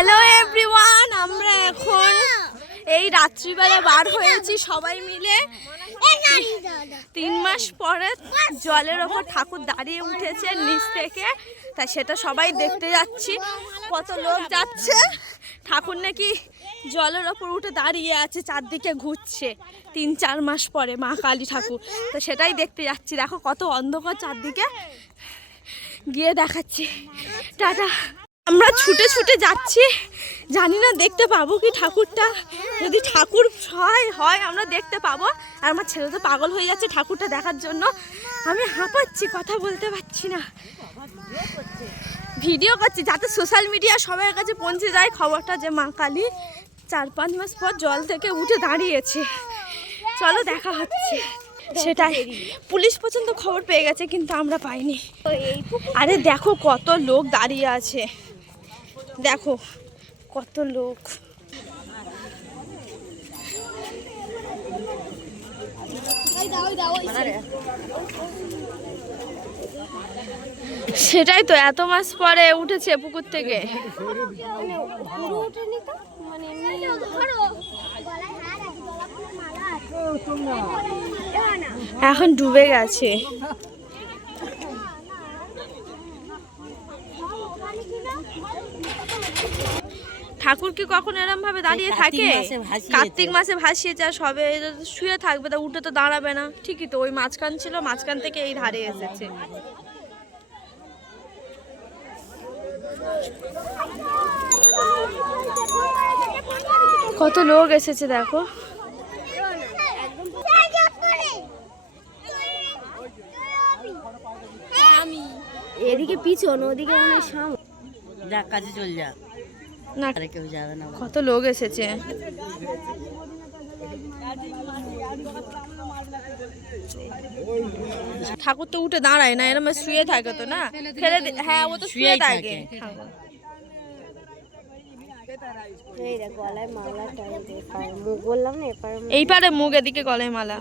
Hello everyone, আমরা এখন এই রাত্রিবেলা বার হয়েছি সবাই মিলে। 3 মাস পরে জলের ওপর ঠাকুর দাঁড়িয়ে উঠেছে নিচ থেকে, তাই সেটা সবাই দেখতে যাচ্ছি। কত লোক যাচ্ছে, ঠাকুর নাকি জলের ওপর উঠে দাঁড়িয়ে আছে, চারদিকে ঘুরছে 3-4 মাস পরে মা কালী ঠাকুর। তো সেটাই দেখতে যাচ্ছি। দেখো কত অন্ধকার চারদিকে, গিয়ে দেখাচ্ছি। টাটা। আমরা ছুটে ছুটে যাচ্ছি, জানি না দেখতে পাবো কি ঠাকুরটা। যদি ঠাকুর হয় আমরা দেখতে পাবো। আর আমার ছেলে তো পাগল হয়ে যাচ্ছে ঠাকুরটা দেখার জন্য। আমি হাঁপাচ্ছি, কথা বলতে পারছি না। ভিডিও করছি যাতে সোশ্যাল মিডিয়া সবার কাছে পৌঁছে যায় খবরটা যে মা কালী 4-5 মাস পর জল থেকে উঠে দাঁড়িয়েছে। চলো দেখা হচ্ছে। সেটাই, পুলিশ পর্যন্ত খবর পেয়ে গেছে কিন্তু আমরা পাইনি। আরে দেখো কত লোক দাঁড়িয়ে আছে, দেখো কত লোক। সেটাই তো, এত মাস পরে উঠেছে পুকুর থেকে। এখন ডুবে গেছে। ঠাকুর কি কখন এরম ভাবে দাঁড়িয়ে থাকে? কার্তিক মাসে ভাসিয়েছে, আর সবে শুয়ে থাকবে, তা উঠে তো দাঁড়াবে না। ঠিকই তো, ওই মাঝখান ছিল, মাঝখান থেকে এই ধারে এসেছে। কত লোক এসেছে দেখো। এদিকে পিছন, ওদিকে মনে সামনে। যা কাজে চল যা না, কেউ যাবে না। কত লোক এসেছে। ঠাকুর তো উঠে দাঁড়ায় না, এরম শুয়ে থাকে তো না, ফেলে হ্যাঁ ও তো শুয়ে থাকে। এই পারে মুখ, এদিকে গলায় মালা।